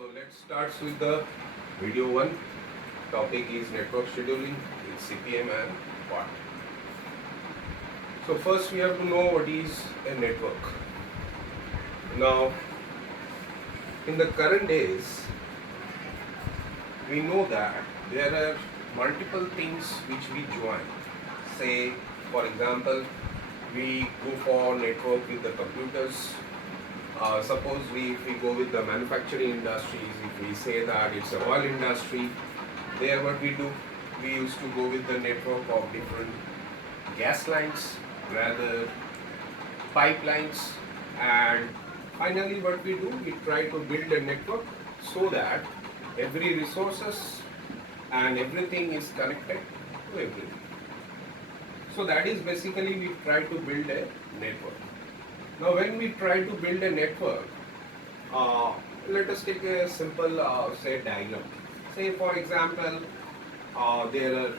So let's start with the video 1. Topic is network scheduling with CPM and what. So first we have to know what is a network. Now in the current days we know that there are multiple things which we join. Say for example we go for network with the computers. Suppose if we go with the manufacturing industries, if we say that it's a oil industry, there what we do, we used to go with the network of different gas lines, rather pipelines, and finally what we do, we try to build a network so that every resources and everything is connected to everything. So that is basically we try to build a network. Now when we try to build a network, let us take a simple say diagram. Say for example, there are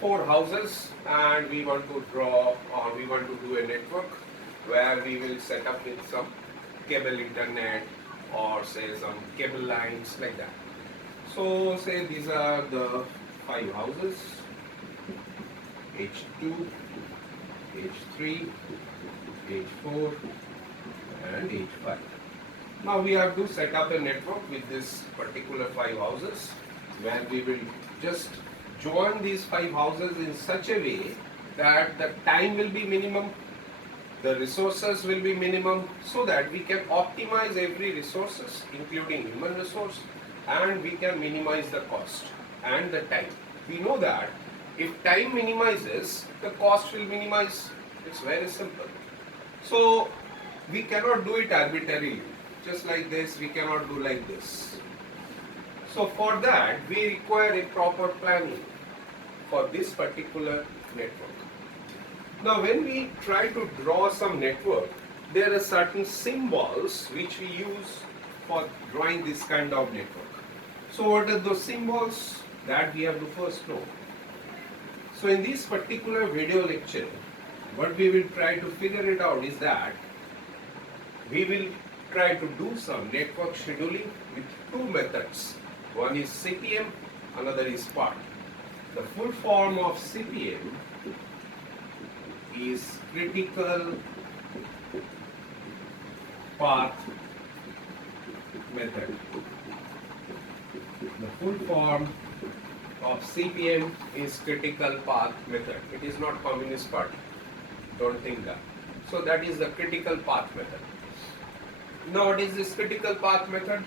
4 houses and we want to draw or we want to do a network where we will set up with some cable internet or say some cable lines like that. So say these are the 5 houses, H2, H3, H4 and H5. Now we have to set up a network with this particular 5 houses where we will just join these 5 houses in such a way that the time will be minimum, the resources will be minimum, so that we can optimize every resources including human resource, and we can minimize the cost and the time. We know that if time minimizes, the cost will minimize. It's very simple. So we cannot do it arbitrarily. Just like this, we cannot do like this. So for that, we require a proper planning for this particular network. Now when we try to draw some network, there are certain symbols which we use for drawing this kind of network. So what are those symbols? That we have to first know. So in this particular video lecture, what we will try to figure it out is that we will try to do some network scheduling with 2 methods. One is CPM, another is PART. The full form of CPM is critical path method. The full form of CPM is critical path method. It is not Communist Party. Don't think that. So that is the critical path method. Now what is this critical path method?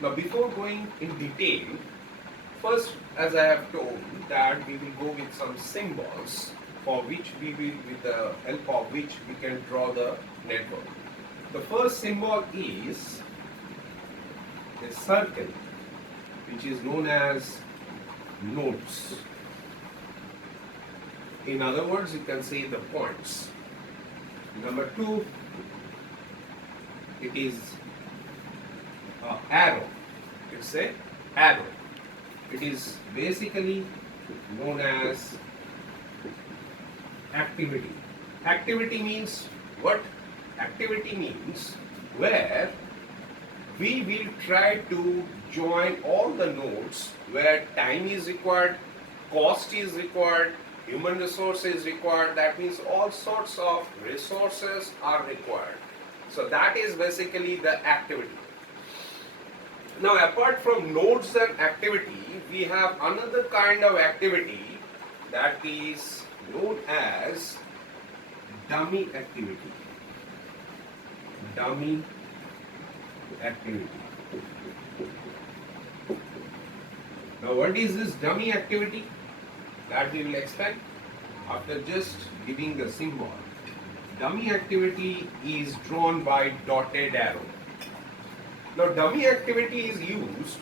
Now before going in detail, first as I have told that we will go with some symbols for which we will, with the help of which we can draw the network. The first symbol is a circle which is known as nodes. In other words, you can say the points. Number 2, it is arrow. It's a arrow. It is basically known as activity. Activity means what? Activity means where we will try to join all the nodes where time is required, cost is required, human resource is required. That means all sorts of resources are required. So that is basically the activity. Now apart from nodes and activity, we have another kind of activity that is known as dummy activity. Dummy activity. Now what is this dummy activity? That we will explain after just giving the symbol. Dummy activity is drawn by dotted arrow. Now dummy activity is used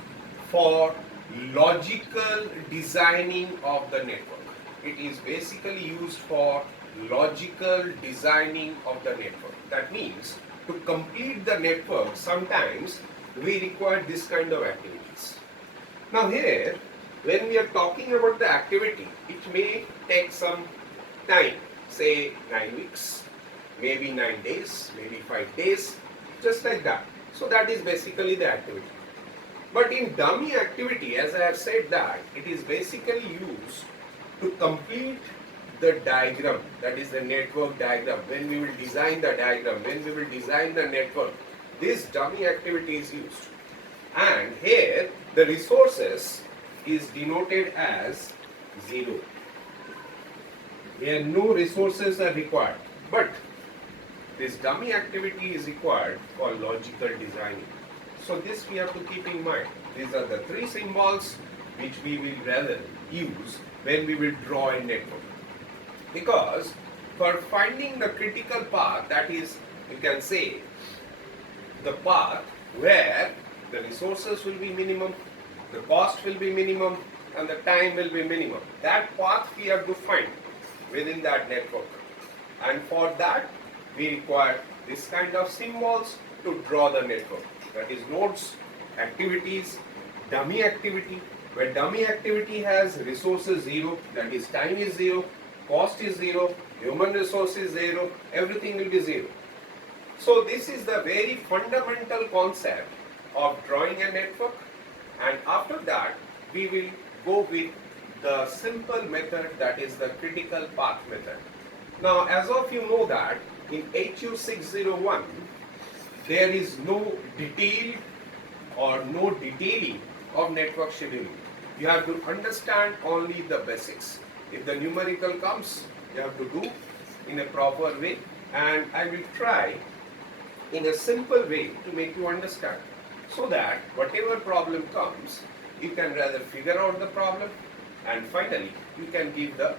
for logical designing of the network. It is basically used for logical designing of the network. That means to complete the network, sometimes we require this kind of activities. Now here, when we are talking about the activity, it may take some time, say 9 weeks, maybe 9 days, maybe 5 days, just like that. So that is basically the activity. But in dummy activity, as I have said that, it is basically used to complete the diagram, that is the network diagram. When we will design the diagram, when we will design the network, this dummy activity is used. And here the resources is denoted as 0. Here no resources are required, but this dummy activity is required for logical designing. So this we have to keep in mind. These are the 3 symbols which we will rather use when we will draw a network. Because for finding the critical path, that is, you can say, the path where the resources will be minimum, the cost will be minimum, and the time will be minimum. That path we have to find within that network. And for that, we require this kind of symbols to draw the network. That is nodes, activities, dummy activity. Where dummy activity has resources 0, that is time is 0, cost is 0, human resource is 0, everything will be 0. So this is the very fundamental concept of drawing a network, and after that we will go with the simple method, that is the critical path method. Now, as of you know that in HU 601 there is no detail or no detailing of network scheduling. You have to understand only the basics. If the numerical comes, you have to do in a proper way, and I will try in a simple way to make you understand, so that whatever problem comes, you can rather figure out the problem and finally you can give the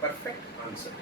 perfect answer.